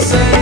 say.